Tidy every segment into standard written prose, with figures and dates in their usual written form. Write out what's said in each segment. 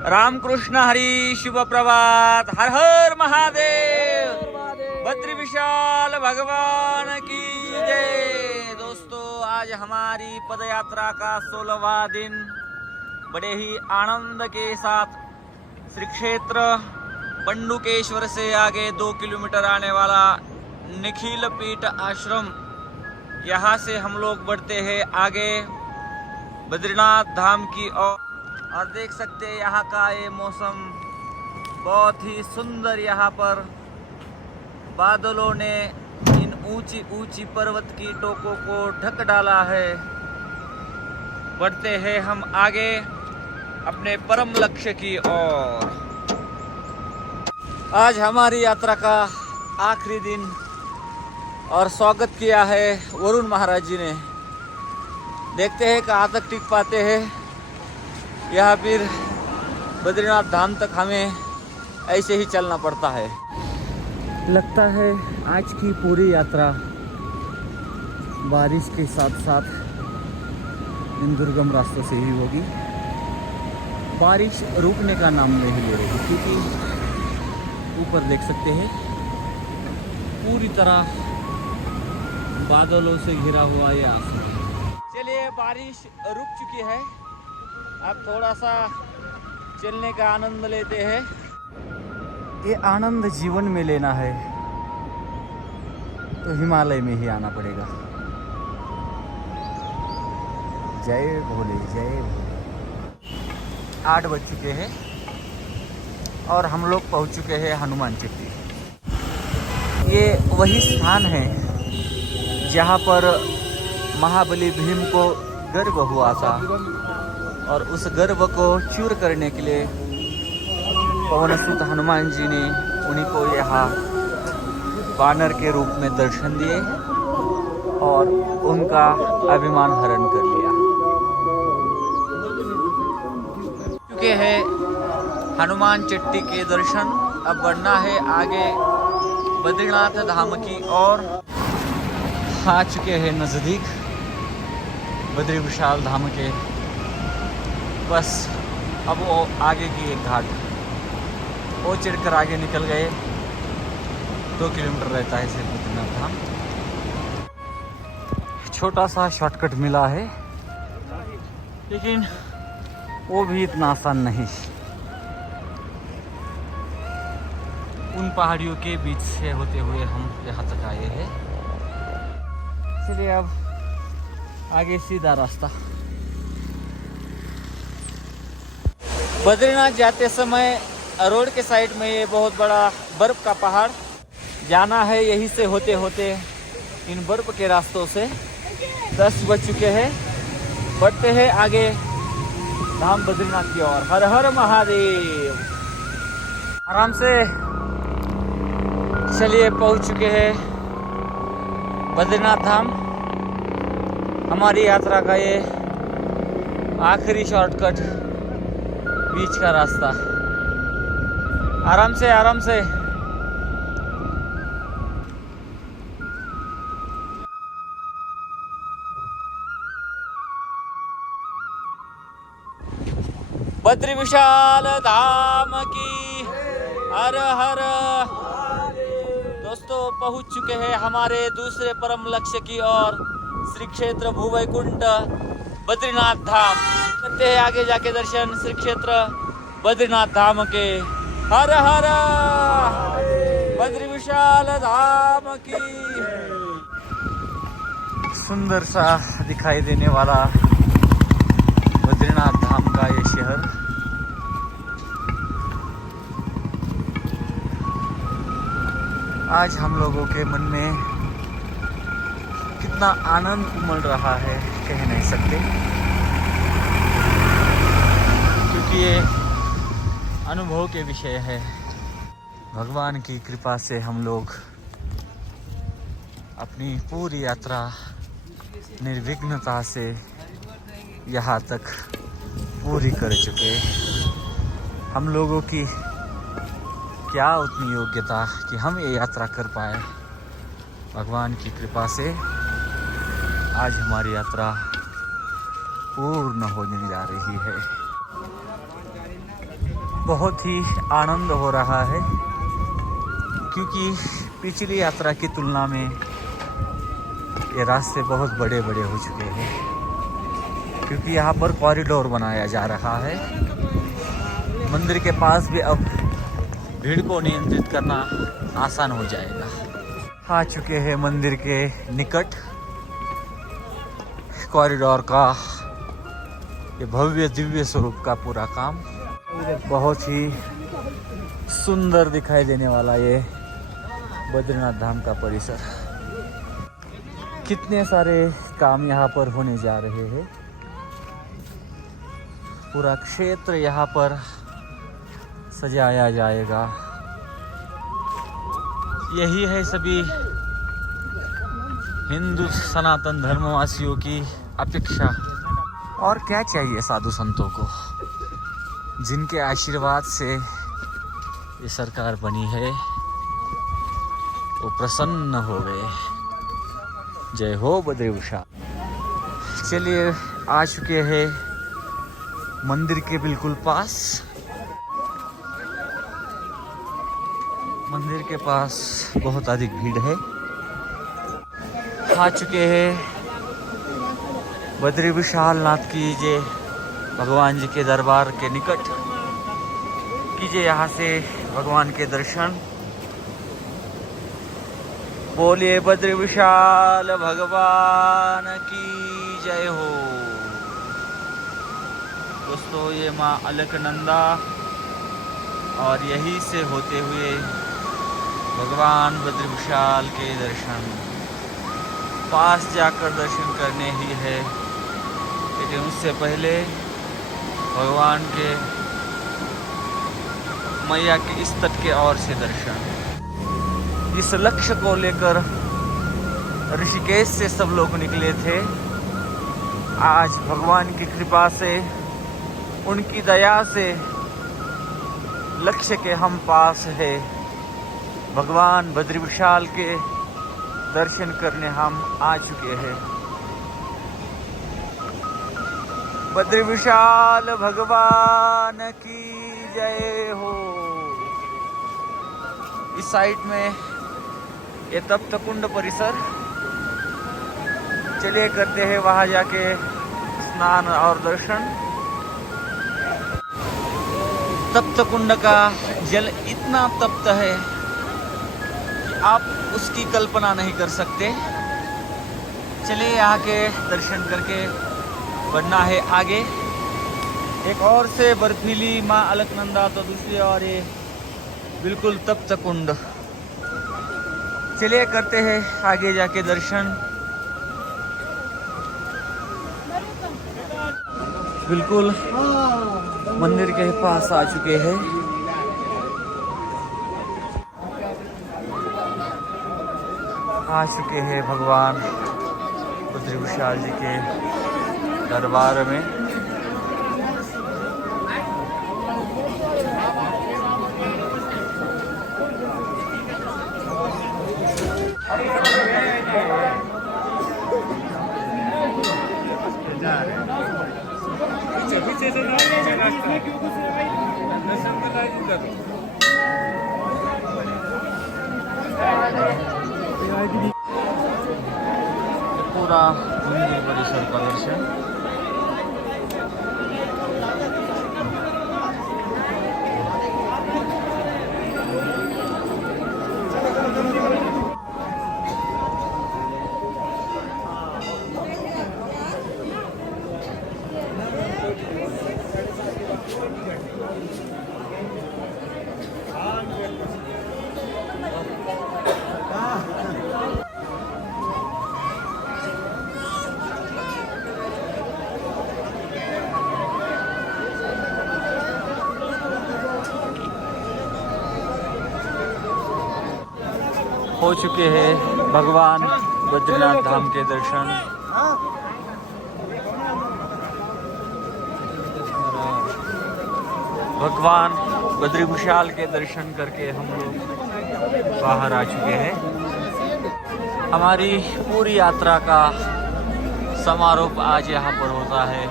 रामकृष्ण हरी, शुभ प्रभात, हर हर महादेव, बद्री विशाल भगवान की जय। दोस्तों, आज हमारी पदयात्रा का 16वां दिन बड़े ही आनंद के साथ श्री क्षेत्र पंडुकेश्वर से आगे 2 किलोमीटर आने वाला निखिल पीठ आश्रम, यहाँ से हम लोग बढ़ते हैं आगे बद्रीनाथ धाम की ओर। और देख सकते हैं यहाँ का ये मौसम बहुत ही सुंदर। यहाँ पर बादलों ने इन ऊंची ऊंची पर्वत की टोकों को ढक डाला है। बढ़ते हैं हम आगे अपने परम लक्ष्य की ओर। आज हमारी यात्रा का आखिरी दिन और स्वागत किया है वरुण महाराज जी ने। देखते हैं कहाँ तक टिक पाते हैं। यहाँ फिर बद्रीनाथ धाम तक हमें ऐसे ही चलना पड़ता है। लगता है आज की पूरी यात्रा बारिश के साथ साथ इन दुर्गम रास्तों से ही होगी। बारिश रुकने का नाम नहीं ले रही, क्योंकि ऊपर देख सकते हैं पूरी तरह बादलों से घिरा हुआ ये आसमान। चलिए, बारिश रुक चुकी है, अब थोड़ा सा चलने का आनंद लेते हैं। ये आनंद जीवन में लेना है तो हिमालय में ही आना पड़ेगा। जय भोले, जय भोले। 8 बज चुके हैं और हम लोग पहुंच चुके हैं हनुमान चट्टी। ये वही स्थान है जहाँ पर महाबली भीम को गर्व हुआ था और उस गर्व को चूर करने के लिए पवनसुत हनुमान जी ने उन्हीं को यहाँ वानर के रूप में दर्शन दिए और उनका अभिमान हरण कर लिया। चुके हैं हनुमान चट्टी के दर्शन, अब बढ़ना है आगे बद्रीनाथ धाम की ओर। आ चुके हैं नज़दीक बद्री विशाल धाम के। बस अब वो आगे की एक घाट वो चढ़कर आगे निकल गए। 2 किलोमीटर रहता है सिर्फ बद्रीनाथ धाम। छोटा सा शॉर्टकट मिला है, लेकिन वो भी इतना आसान नहीं। उन पहाड़ियों के बीच से होते हुए हम यहाँ तक आए हैं। चलिए, अब आगे सीधा रास्ता। बद्रीनाथ जाते समय रोड के साइड में ये बहुत बड़ा बर्फ का पहाड़, जाना है यहीं से होते होते इन बर्फ के रास्तों से। 10 बज चुके हैं, बढ़ते हैं आगे धाम बद्रीनाथ की ओर। हर हर महादेव। आराम से चलिए, पहुंच चुके हैं बद्रीनाथ धाम। हमारी यात्रा का ये आखिरी शॉर्टकट, बीच का रास्ता। आराम से आराम से। बद्री विशाल धाम की हर हर। दोस्तों, पहुंच चुके हैं हमारे दूसरे परम लक्ष्य की ओर, श्री क्षेत्र भूवैकुंठ बद्रीनाथ धाम। करते हैं आगे जाके दर्शन श्री क्षेत्र बद्रीनाथ धाम के। हर हर बद्री विशाल धाम की। सुंदर सा दिखाई देने वाला बद्रीनाथ धाम का ये शहर। आज हम लोगों के मन में कितना आनंद उमड़ रहा है, कह नहीं सकते, क्योंकि ये अनुभव के विषय है। भगवान की कृपा से हम लोग अपनी पूरी यात्रा निर्विघ्नता से यहाँ तक पूरी कर चुके। हम लोगों की क्या उतनी योग्यता कि हम ये यात्रा कर पाए। भगवान की कृपा से आज हमारी यात्रा पूर्ण होने जा रही है। बहुत ही आनंद हो रहा है क्योंकि पिछली यात्रा की तुलना में ये रास्ते बहुत बड़े बड़े हो चुके हैं, क्योंकि यहाँ पर कॉरिडोर बनाया जा रहा है। मंदिर के पास भी अब भीड़ को नियंत्रित करना आसान हो जाएगा। आ चुके हैं मंदिर के निकट। कॉरिडोर का ये भव्य दिव्य स्वरूप का पूरा काम बहुत ही सुंदर दिखाई देने वाला ये बद्रीनाथ धाम का परिसर। कितने सारे काम यहाँ पर होने जा रहे हैं। पूरा क्षेत्र यहाँ पर सजाया जाएगा। यही है सभी हिंदू सनातन धर्मवासियों की अपेक्षा। और क्या चाहिए साधु संतों को, जिनके आशीर्वाद से ये सरकार बनी है, वो प्रसन्न हो गए। जय हो बद्री विशाल। चलिए आ चुके हैं मंदिर के बिल्कुल पास। मंदिर के पास बहुत अधिक भीड़ है। आ चुके हैं बद्री विशाल नाथ की जय, भगवान जी के दरबार के निकट। कीजिए यहाँ से भगवान के दर्शन। बोलिए बद्री विशाल भगवान की जय हो। दोस्तों ये माँ अलकनंदा और यहीं से होते हुए भगवान बद्री विशाल के दर्शन पास जाकर दर्शन करने ही है, लेकिन उससे पहले भगवान के मैया के इस तट के ओर से दर्शन। इस लक्ष्य को लेकर ऋषिकेश से सब लोग निकले थे। आज भगवान की कृपा से, उनकी दया से लक्ष्य के हम पास है। भगवान बद्री विशाल के दर्शन करने हम आ चुके हैं। बद्री विशाल भगवान की जय हो। इस साइड में ये तप्त कुंड परिसर। चलिए करते हैं वहां जाके स्नान और दर्शन। तप्त कुंड का जल इतना तप्त है कि आप उसकी कल्पना नहीं कर सकते। चलिए यहाँ के दर्शन करके बढ़ना है आगे। एक और से बर्फीली माँ अलकनंदा, तो दूसरी और ये बिल्कुल तप्त कुंड। चलिए करते हैं आगे जाके दर्शन। बिल्कुल मंदिर के पास आ चुके हैं। आ चुके हैं भगवान बद्री विशाल जी के दरबार में। पूरा मंदिर परिसर का दर्शन। हो चुके हैं भगवान बद्रीनाथ धाम के दर्शन। भगवान बद्री विशाल के दर्शन करके हम लोग बाहर आ चुके हैं। हमारी पूरी यात्रा का समारोह आज यहाँ पर होता है।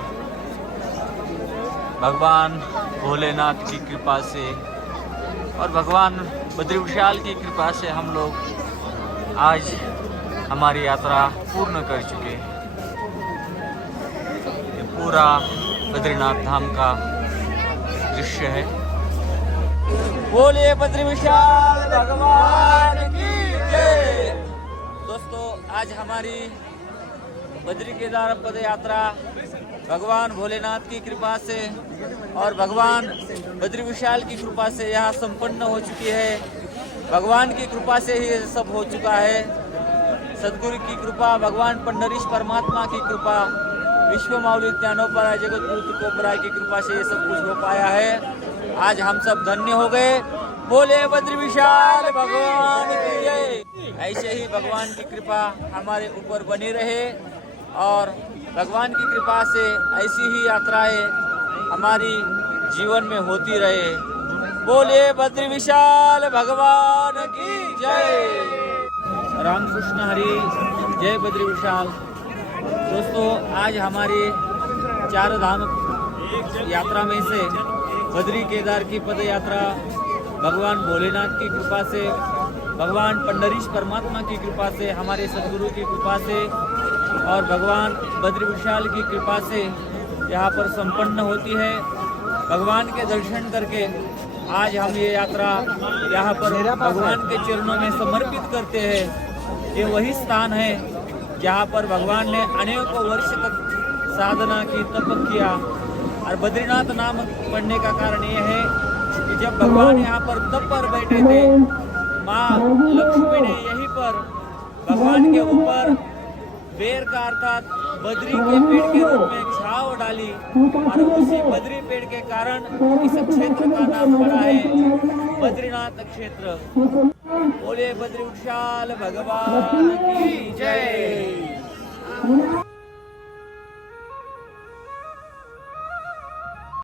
भगवान भोलेनाथ की कृपा से और भगवान बद्री विशाल की कृपा से हम लोग आज हमारी यात्रा पूर्ण कर चुके हैं। ये पूरा बद्रीनाथ धाम का दृश्य है। बोलिए बद्री विशाल भगवान की जय। दोस्तों, आज हमारी बद्री केदार पद यात्रा भगवान भोलेनाथ की कृपा से और भगवान बद्री विशाल की कृपा से यहाँ संपन्न हो चुकी है। भगवान की कृपा से ही ये सब हो चुका है। सदगुरु की कृपा, भगवान पंडरीश परमात्मा की कृपा, विश्व माऊली ज्ञानोपराय जगत गुरु तुकोपराय की कृपा से ये सब कुछ हो पाया है। आज हम सब धन्य हो गए। बोले बद्री विशाल भगवान की जय। ऐसे ही भगवान की कृपा हमारे ऊपर बनी रहे और भगवान की कृपा से ऐसी ही यात्राएं हमारी जीवन में होती रहे। बोले बद्री विशाल भगवान की जय। रामकृष्ण हरि, जय बद्री विशाल। दोस्तों, आज हमारी 4 धाम यात्रा में से बद्री केदार की पद यात्रा भगवान भोलेनाथ की कृपा से, भगवान पंडरीश परमात्मा की कृपा से, हमारे सदगुरु की कृपा से और भगवान बद्री विशाल की कृपा से यहाँ पर संपन्न होती है। भगवान के दर्शन करके आज हम ये यात्रा यहाँ पर भगवान के चरणों में समर्पित करते हैं। ये वही स्थान है जहाँ पर भगवान ने अनेकों वर्ष तक साधना की, तप किया। और बद्रीनाथ नाम पढ़ने का कारण ये है कि जब भगवान यहाँ पर तप पर बैठे थे, माँ लक्ष्मी ने यहीं पर भगवान के ऊपर बेर का अर्थात बद्री के पेड़ के रूप में छाव डाली और उसी बद्री पेड़ के कारण इस क्षेत्र का नाम पड़ा है बद्रीनाथ क्षेत्र। बोले बद्री विशाल भगवान की जय।